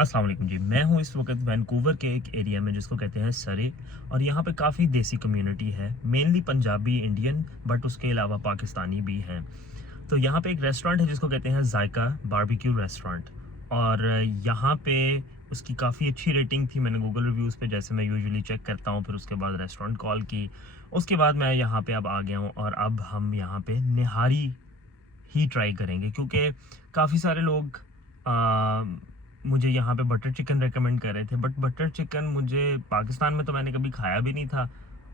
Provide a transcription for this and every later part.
अस्सलाम वालेकुम जी। मैं हूँ इस वक्त वैंकूवर के एक एरिया में जिसको कहते हैं सरे, और यहाँ पे काफ़ी देसी कम्युनिटी है, मेनली पंजाबी इंडियन, बट उसके अलावा पाकिस्तानी भी हैं। तो यहाँ पे एक रेस्टोरेंट है जिसको कहते हैं जायका बारबेक्यू रेस्टोरेंट, और यहाँ पे उसकी काफ़ी अच्छी रेटिंग थी। मैंने गूगल रिव्यूज़ पे, जैसे मैं यूजुअली चेक करता हूँ, फिर उसके बाद रेस्टोरेंट कॉल की। उसके बाद मैं यहाँ पे अब आ गया हूँ, और अब हम यहाँ पे निहारी ही ट्राई करेंगे, क्योंकि काफ़ी सारे लोग मुझे यहाँ पे बटर चिकन रेकमेंड कर रहे थे, बट बटर चिकन मुझे पाकिस्तान में तो मैंने कभी खाया भी नहीं था,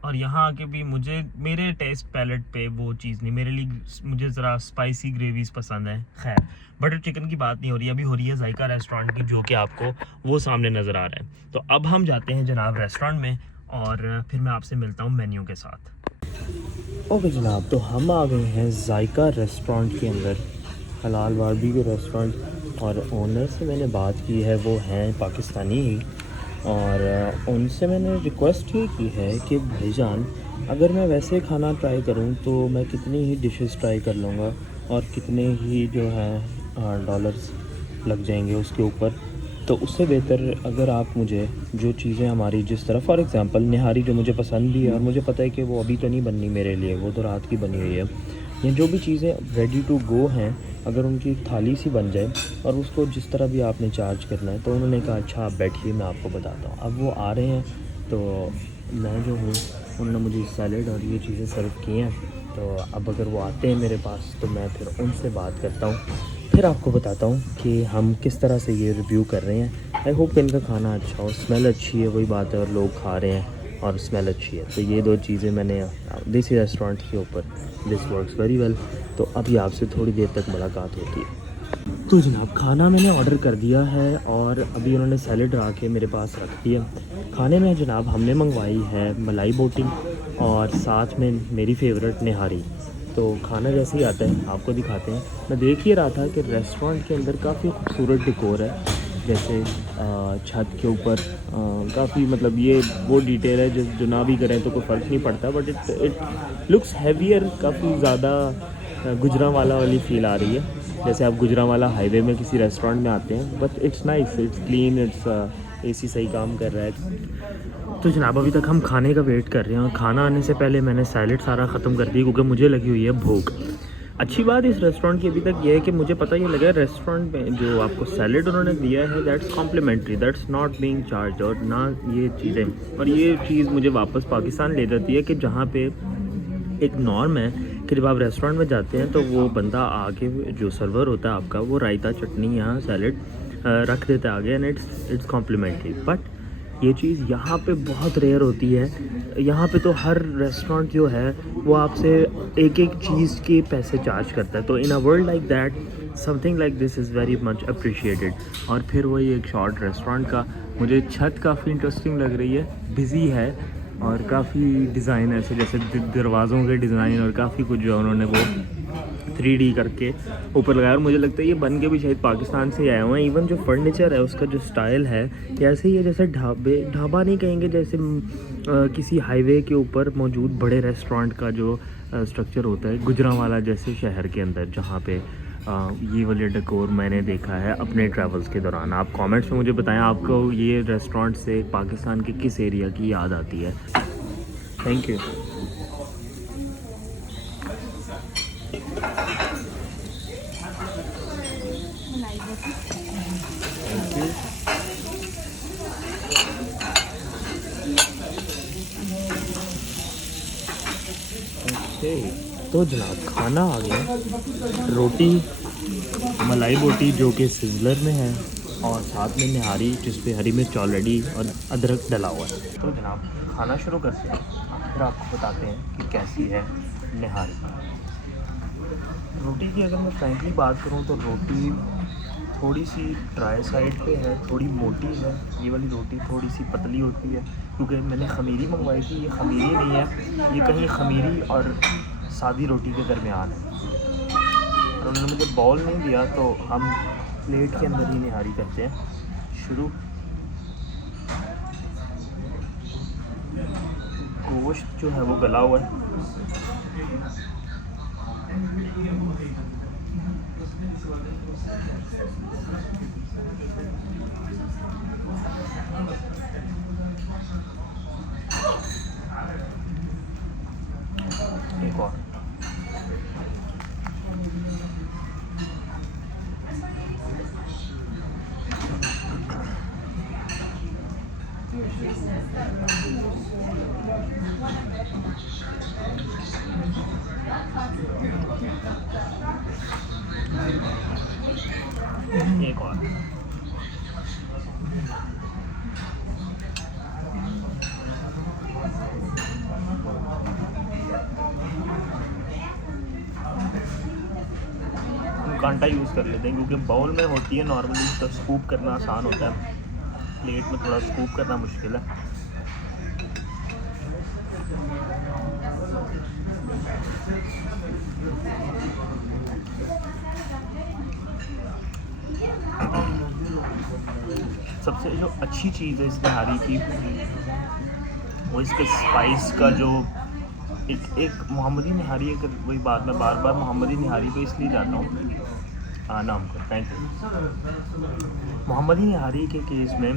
और यहाँ आके भी मुझे मेरे टेस्ट पैलेट पे वो चीज़ नहीं, मेरे लिए मुझे ज़रा स्पाइसी ग्रेवीज़ पसंद है। खैर, बटर चिकन की बात नहीं हो रही, अभी हो रही है जायका रेस्टोरेंट की, जो कि आपको वो सामने नज़र आ रहा है। तो अब हम जाते हैं जनाब रेस्टोरेंट में, और फिर मैं आपसे मिलता हूँ मेन्यू के साथ। ओके जनाब, तो हम आ गए हैं जायका रेस्टोरेंट के अंदर, हलाल बारबेक्यू रेस्टोरेंट, और ओनर से मैंने बात की है, वो हैं पाकिस्तानी ही, और उनसे मैंने रिक्वेस्ट ये की है कि भाईजान, अगर मैं वैसे खाना ट्राई करूं तो मैं कितनी ही डिशेस ट्राई कर लूँगा, और कितने ही जो है डॉलर्स लग जाएंगे उसके ऊपर। तो उससे बेहतर अगर आप मुझे जो चीज़ें हमारी, जिस तरह फॉर एग्ज़ाम्पल निहारी, जो मुझे पसंद भी है और मुझे पता है कि वो अभी तो नहीं बननी मेरे लिए, वो तो रात की बनी हुई है, या जो भी चीज़ें रेडी टू गो हैं, अगर उनकी थाली सी बन जाए और उसको जिस तरह भी आपने चार्ज करना है। तो उन्होंने कहा अच्छा आप बैठिए, मैं आपको बताता हूँ। अब वो आ रहे हैं, तो मैं जो हूँ, उन्होंने मुझे सैलड और ये चीज़ें सर्व की हैं। तो अब अगर वो आते हैं मेरे पास, तो मैं फिर उनसे बात करता हूँ, फिर आपको बताता हूँ कि हम किस तरह से ये रिव्यू कर रहे हैं। आई होप कि इनका खाना अच्छा हो, स्मेल अच्छी है, वही बात है, और लोग खा रहे हैं और स्मेल अच्छी है। तो ये दो चीज़ें मैंने देसी रेस्टोरेंट के ऊपर, दिस वर्क्स वेरी वेल। तो अभी आपसे थोड़ी देर तक मुलाकात होती है। तो जनाब, खाना मैंने ऑर्डर कर दिया है, और अभी उन्होंने सैलड ला के मेरे पास रख दिया। खाने में जनाब हमने मंगवाई है मलाई बोटी, और साथ में मेरी फेवरेट निहारी। तो खाना जैसे ही आता है आपको दिखाते हैं। मैं देख ही रहा था कि रेस्टोरेंट के अंदर काफ़ी खूबसूरत डेकोर है, जैसे छत के ऊपर काफ़ी, मतलब ये वो डिटेल है जो ना भी करें तो कोई फ़र्क नहीं पड़ता, बट इट लुक्स हैवियर, काफ़ी ज़्यादा गुजरांवाला वाली फ़ील आ रही है, जैसे आप गुजरांवाला हाईवे में किसी रेस्टोरेंट में आते हैं। But it's nice, it's clean, it's AC सही काम कर रहा है। तो जनाब, अभी तक हम खाने का वेट कर रहे हैं, और खाना आने से पहले मैंने सैलेड सारा ख़त्म कर दिया, क्योंकि मुझे लगी हुई है भूख। अच्छी बात इस रेस्टोरेंट की अभी तक ये है कि मुझे पता ये लगा, रेस्टोरेंट में जो आपको सैलेड उन्होंने दिया है, that's complimentary, that's not being charged, और ना ये चीज़ें। और ये चीज़ मुझे वापस पाकिस्तान ले जाती है, कि जहाँ पे एक नॉर्म है कि जब आप रेस्टोरेंट में जाते हैं तो वो बंदा आके, जो सर्वर होता है आपका, वो रायता, चटनी या सैलेड रख देता है आगे, एंड इट्स कॉम्प्लीमेंट्री। बट ये चीज़ यहाँ पे बहुत रेयर होती है। यहाँ पे तो हर रेस्टोरेंट जो है वो आपसे एक एक चीज़ के पैसे चार्ज करता है। तो in a world like that, something like this is very much appreciated. और फिर वही एक शॉर्ट रेस्टोरेंट का, मुझे छत काफ़ी इंटरेस्टिंग लग रही है, बिज़ी है, और काफ़ी डिज़ाइन ऐसे, जैसे दरवाज़ों के डिज़ाइन, और काफ़ी कुछ जो उन्होंने वो 3D करके ऊपर लगाया। और मुझे लगता है ये बन के भी शायद पाकिस्तान से आया हुआ है। इवन जो फर्नीचर है, उसका जो स्टाइल है, ऐसे ही है जैसे ढाबा नहीं कहेंगे, जैसे किसी हाईवे के ऊपर मौजूद बड़े रेस्टोरेंट का जो स्ट्रक्चर होता है, गुजरांवाला जैसे शहर के अंदर, जहाँ पे ये वाले डेकोर मैंने देखा है अपने ट्रैवल्स के दौरान। आप कमेंट्स में मुझे बताएं, आपको ये रेस्टोरेंट से पाकिस्तान के किस एरिया की याद आती है। Thank you. Thank you. Okay, तो जनाब खाना आ गया। रोटी, मलाई बोटी जो कि सिजलर में है, और साथ में निहारी जिस पे हरी मिर्च ऑलरेडी और अदरक डला हुआ है। तो जनाब खाना शुरू करते हैं, फिर आपको बताते हैं कि कैसी है निहारी। रोटी की अगर मैं फ्रैंकली बात करूं, तो रोटी थोड़ी सी ड्राई साइड पे है, थोड़ी मोटी है। ये वाली रोटी थोड़ी सी पतली होती है, क्योंकि मैंने खमीरी मंगवाई थी, ये खमीरी नहीं है, ये कहीं खमीरी और सादी रोटी के दरमियान है। और उन्होंने मुझे बॉल नहीं दिया, तो हम प्लेट के अंदर ही निहारी करते हैं शुरू। गोश्त जो है वो गला हुआ है, कांटा यूज़ कर लेते हैं, क्योंकि बाउल में होती है नॉर्मली तो स्कूप करना आसान होता है, प्लेट में थोड़ा स्कूप करना मुश्किल है। सबसे जो अच्छी चीज़ है इस निहारी की वो इसके स्पाइस का जो एक मोहम्मदी निहारी, अगर वही बात मैं बार बार मोहम्मदी निहारी पे इसलिए जाता हूँ नाम को, थैंक यू। मोहम्मदी निहारी के केस में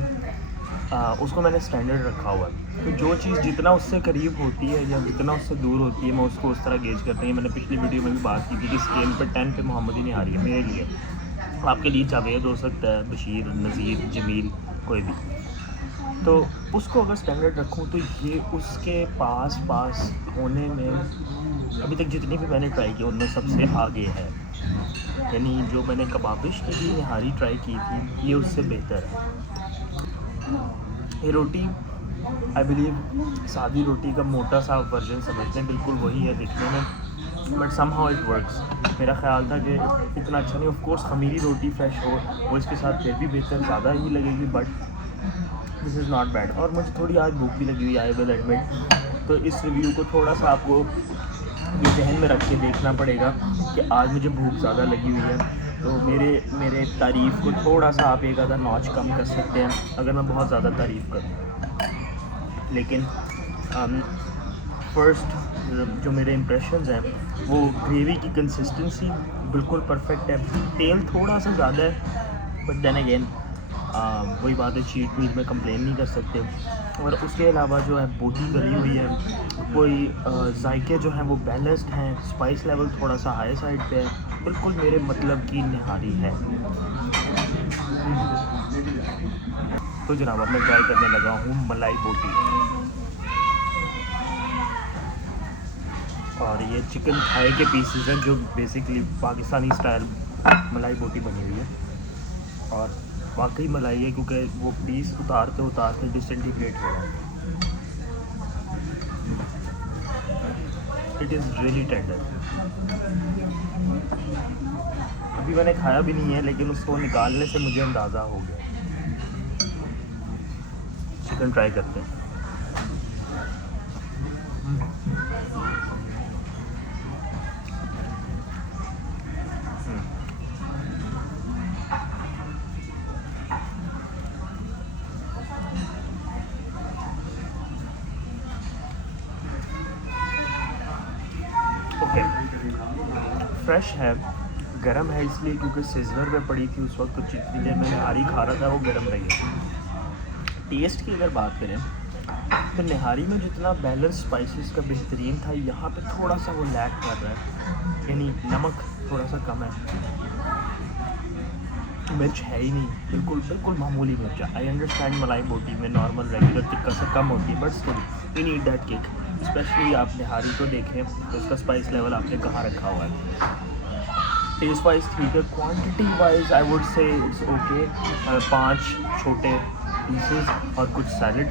उसको मैंने स्टैंडर्ड रखा हुआ है, तो जो चीज़ जितना उससे करीब होती है या जितना उससे दूर होती है मैं उसको उस तरह गेज करती हूँ। मैंने पिछली वीडियो में भी बात की थी कि स्केल पर 10 पे मोहम्मदी निहारी है मेरे लिए, आपके लिए जावेद हो सकता है, बशीर, नज़ीर, जमील, कोई भी। तो उसको अगर स्टैंडर्ड रखूँ तो ये उसके पास होने में अभी तक जितनी भी मैंने ट्राई की उनमें सबसे आगे है। यानी जो मैंने कबाबिश की थी निहारी ट्राई की थी, ये उससे बेहतर है। ये रोटी आई बिलीव सादी रोटी का मोटा सा वर्जन समझते हैं, बिल्कुल वही है दिखने में, बट समहाउ इट वर्क्स। मेरा ख्याल था कि इतना अच्छा नहीं, ऑफ कोर्स खमीरी रोटी फ्रेश हो वो इसके साथ फिर भी बेहतर ज़्यादा ही लगेगी, but this is not bad. और मुझे थोड़ी आज भूख भी लगी हुई, आई विल एडमिट, तो इस रिव्यू को थोड़ा सा आपको ये जहन में रख के देखना पड़ेगा कि आज मुझे भूख ज़्यादा लगी हुई है, तो मेरे तारीफ़ को थोड़ा सा आप एक आधा नॉच कम कर सकते हैं अगर मैं बहुत ज़्यादा तारीफ़ करूँ। लेकिन फर्स्ट जो मेरे इम्प्रेशंस हैं वो ग्रेवी की कंसिस्टेंसी बिल्कुल परफेक्ट है, तेल थोड़ा सा ज़्यादा है, बट देन अगेन वही बात है, चीट मील में कंप्लेन नहीं कर सकते। और उसके अलावा जो है बोटी करी हुई है, कोई जायके जो हैं वो बैलेंस्ड हैं, स्पाइस लेवल थोड़ा सा हाई साइड पे है, बिल्कुल मेरे मतलब की निहारी है। तो जनाब अब मैं ट्राई करने लगा हूँ मलाई बोटी, और ये चिकन थाई के पीसेस हैं जो बेसिकली पाकिस्तानी स्टाइल मलाई बोटी बनी हुई है, और वाकई मलाई है क्योंकि वो पीस उतारते डिसइंटीग्रेट हो रहा है। It is really tender. अभी मैंने खाया भी नहीं है, लेकिन उसको निकालने से मुझे अंदाज़ा हो गया। चिकन ट्राई करते हैं। फ्रेश है, गरम है इसलिए क्योंकि सिजलर में पड़ी थी उस वक्त, तो जितनी देर मैं निहारी खा रहा था वो गरम रही। टेस्ट की अगर बात करें तो निहारी में जितना बैलेंस स्पाइसेस का बेहतरीन था, यहाँ पे थोड़ा सा वो लैक कर रहा है, यानी नमक थोड़ा सा कम है, मिर्च है ही नहीं, बिल्कुल मामूली मिर्च है। आई अंडरस्टैंड मलाई बोटी में नॉर्मल रेगुलर टिक्का से कम होती है, but still we need that kick. Specially आप निहारी को देखें तो उसका स्पाइस लेवल आपने कहाँ रखा हुआ है। टेस्ट वाइज ठीक है, quantity wise I would say it's okay. 5 छोटे पीसेस और कुछ सैलड,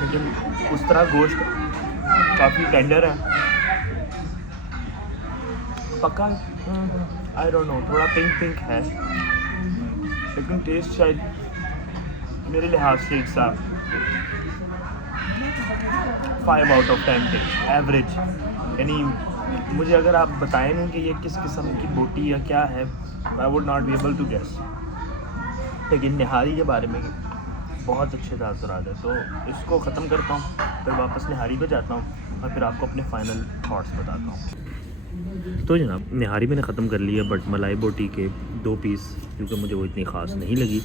लेकिन उस तरह गोश्त काफ़ी टेंडर है, पक्का आई डोंट नो, थोड़ा पिंक है, लेकिन टेस्ट शायद मेरे लिहाज से it's 5 out of 10 taste average. यानी मुझे अगर आप बताएं नहीं कि ये किस किस्म की बोटी या क्या है, I would not be able to guess. लेकिन निहारी के बारे में बहुत अच्छे तासुरात है, तो इसको ख़त्म करता हूँ, फिर वापस निहारी पे जाता हूँ और फिर आपको अपने फाइनल थॉट्स बताता हूँ। तो जनाब निहारी मैंने ख़त्म कर लिया, बट मलाई बोटी के 2 पीस क्योंकि मुझे वो इतनी ख़ास नहीं लगी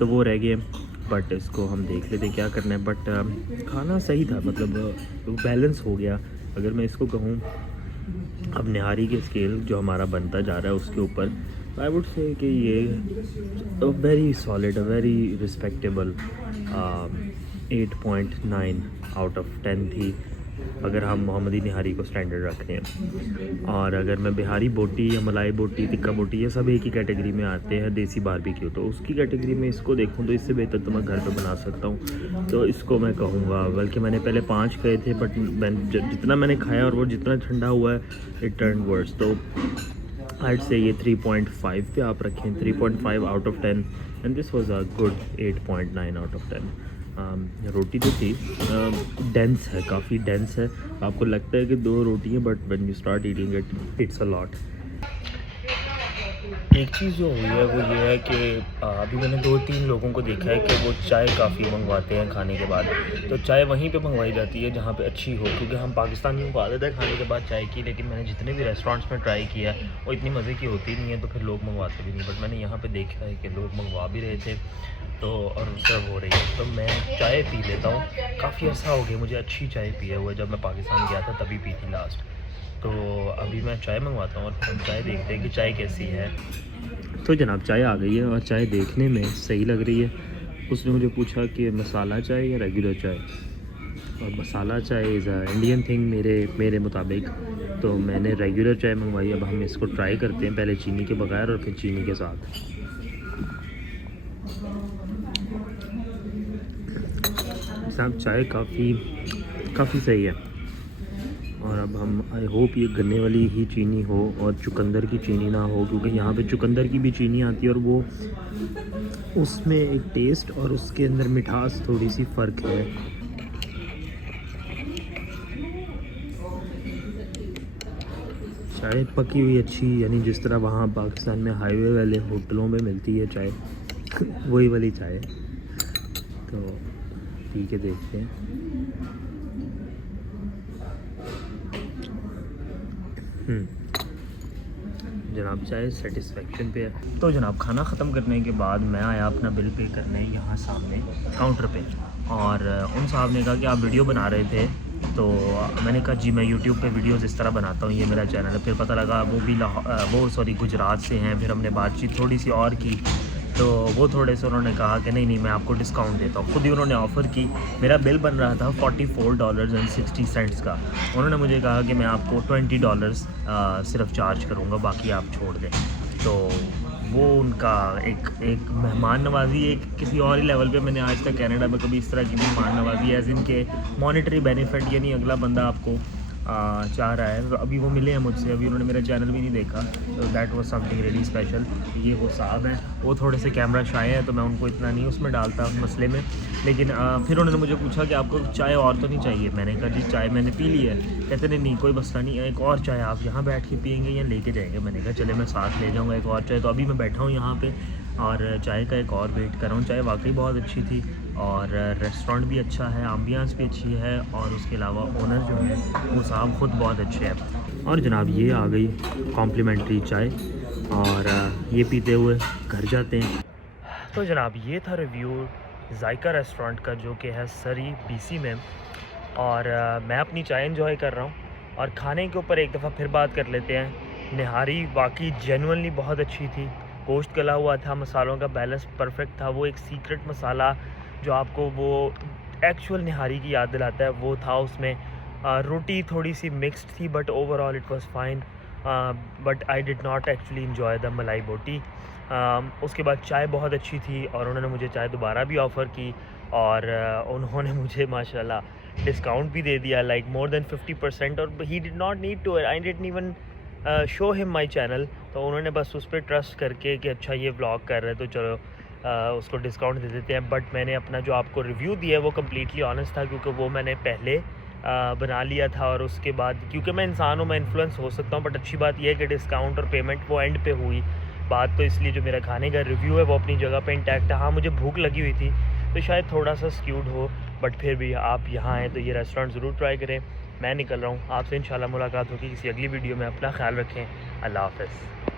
तो वो रह गए, बट इसको हम देख लेते हैं क्या करना है। बट खाना सही था, मतलब बैलेंस हो गया। अगर मैं इसको कहूँ अब निहारी के स्केल जो हमारा बनता जा रहा है उसके ऊपर, आई वुड से कि ये very solid, very respectable 8.9 out of 10 थी अगर हम मोहम्मदी निहारी को स्टैंडर्ड रखते हैं। और अगर मैं बिहारी बोटी या मलाई बोटी, टिक्का बोटी, ये सब एक ही कैटेगरी में आते हैं, देसी बारबेक्यू, तो उसकी कैटेगरी में इसको देखूं तो इससे बेहतर तो मैं घर पे बना सकता हूं, तो इसको मैं कहूँगा। बल्कि मैंने पहले 5 कहे थे, बट जितना मैंने खाया और वो जितना ठंडा हुआ है इट टर्न वर्स, तो I'd say ये 3.5 पे आप रखें, 3.5 out of 10 and this was a good 8.9 out of 10। रोटी तो थी डेंस है, काफ़ी डेंस है। आपको लगता है कि 2 रोटी हैं, but when you start eating it it's a lot. एक चीज़ जो हुई है वो ये है कि अभी मैंने 2-3 लोगों को देखा है कि वो चाय काफ़ी मंगवाते हैं खाने के बाद। तो चाय वहीं पे मंगवाई जाती है जहाँ पे अच्छी हो, क्योंकि हम पाकिस्तानियों को आदत है खाने के बाद चाय की, लेकिन मैंने जितने भी रेस्टोरेंट्स में ट्राई किया है वो इतनी मज़े की होती नहीं है, तो फिर लोग मंगवाते भी नहीं। बट मैंने यहाँ पर देखा है कि लोग मंगवा भी रहे थे तो और सर्व हो रही है, तो मैं चाय पी लेता हूँ। काफ़ी अर्सा हो गया मुझे अच्छी चाय पिए हुए, जब मैं पाकिस्तान गया था तभी पी थी लास्ट। तो अभी मैं चाय मंगवाता हूँ और फिर हम चाय देखते हैं कि चाय कैसी है। तो जनाब चाय आ गई है और चाय देखने में सही लग रही है। उसने मुझे पूछा कि मसाला चाय या रेगुलर चाय, और मसाला चाय इज़ अ इंडियन थिंग मेरे मुताबिक। तो मैंने रेगुलर चाय मंगवाई। अब हम इसको ट्राई करते हैं, पहले चीनी के बगैर और फिर चीनी के साथ। साहब चाय काफ़ी सही है। और अब हम आई होप ये गन्ने वाली ही चीनी हो और चुकंदर की चीनी ना हो, क्योंकि यहाँ पे चुकंदर की भी चीनी आती है और वो उसमें एक टेस्ट और उसके अंदर मिठास थोड़ी सी फ़र्क है। चाय पकी हुई अच्छी, यानी जिस तरह वहाँ पाकिस्तान में हाईवे वाले होटलों में मिलती है चाय वही वाली चाय। तो पी के देखते हैं। जनाब चाय सेटिस्फेक्शन पे है। तो जनाब खाना ख़त्म करने के बाद मैं आया अपना बिल पे करने यहाँ सामने काउंटर पे, और उन साहब ने कहा कि आप वीडियो बना रहे थे। तो मैंने कहा जी मैं यूट्यूब पे वीडियोस इस तरह बनाता हूँ, ये मेरा चैनल है। फिर पता लगा वो गुजरात से हैं। फिर हमने बातचीत थोड़ी सी और की, तो वो थोड़े से उन्होंने कहा कि नहीं मैं आपको डिस्काउंट देता हूँ। खुद ही उन्होंने ऑफ़र की। मेरा बिल बन रहा था $44.60 का। उन्होंने मुझे कहा कि मैं आपको $20 सिर्फ चार्ज करूँगा, बाकी आप छोड़ दें। तो वो उनका एक मेहमान नवाज़ी एक किसी और ही लेवल पे मैंने आज तक कनाडा में कभी इस तरह की मेहमान नवाज़ी एज़ इनके मॉनेटरी बेनिफिट, यानी अगला बंदा आपको चाह रहा है। तो अभी वो मिले हैं मुझसे, अभी उन्होंने मेरा चैनल भी नहीं देखा, तो that was something really special. ये वो साहब हैं, वो थोड़े से कैमरा शाय हैं, तो मैं उनको इतना नहीं उसमें डालता उस मसले में। लेकिन फिर उन्होंने मुझे पूछा कि आपको चाय और तो नहीं चाहिए? मैंने कहा जी चाय मैंने पी ली है। कहते नहीं कोई मसला नहीं है, एक और चाय आप यहाँ बैठ के पियेंगे या लेके जाएंगे? मैंने कहा चले मैं साथ ले जाऊँगा एक और चाय। तो अभी मैं बैठा हूँ यहाँ पे और चाय का एक और वेट कर रहा हूँ। चाय वाकई बहुत अच्छी थी और रेस्टोरेंट भी अच्छा है, एम्बियंस भी अच्छी है, और उसके अलावा ओनर जो है वो साहब ख़ुद बहुत अच्छे हैं। और जनाब ये आ गई कॉम्प्लीमेंट्री चाय, और ये पीते हुए घर जाते हैं। तो जनाब ये था रिव्यू जायका रेस्टोरेंट का, जो कि है सरी BC में। और मैं अपनी चाय एंजॉय कर रहा हूँ। और खाने के ऊपर एक दफ़ा फिर बात कर लेते हैं। निहारी वाकई जेन्युइनली बहुत अच्छी थी। गोश्त गला हुआ था, मसालों का बैलेंस परफेक्ट था। वो एक सीक्रेट मसाला जो आपको वो एक्चुअल निहारी की याद दिलाता है वो था उसमें। रोटी थोड़ी सी मिक्स्ड थी, but overall it was fine. But I did not actually enjoy the मलाई बोटी। उसके बाद चाय बहुत अच्छी थी और उन्होंने मुझे चाय दोबारा भी ऑफ़र की, और उन्होंने मुझे माशाल्लाह डिस्काउंट भी दे दिया, लाइक मोर देन 50%। और he did not need to, I didn't even show him my channel. तो उन्होंने बस उस पर ट्रस्ट करके कि अच्छा ये व्लॉग कर रहे हैं तो चलो उसको डिस्काउंट दे देते हैं। बट मैंने अपना जो आपको रिव्यू दिया है वो कम्प्लीटली ऑनेस्ट था, क्योंकि वो मैंने पहले बना लिया था। और उसके बाद क्योंकि मैं इंसान हूँ, मैं इन्फ्लुएंस हो सकता हूँ, बट अच्छी बात यह है कि डिस्काउंट और पेमेंट वो एंड पे हुई बात। तो इसलिए जो मेरा खाने का रिव्यू है वो अपनी जगह पे इंटैक्ट है। हाँ मुझे भूख लगी हुई थी तो शायद थोड़ा सा स्क्यूड हो, बट फिर भी आप यहाँ आएँ तो ये रेस्टोरेंट ज़रूर ट्राई करें। मैं निकल रहा हूँ, आपसे इंशाल्लाह मुलाकात होगी किसी अगली वीडियो में। अपना ख्याल रखें, अल्लाह हाफ़िज़।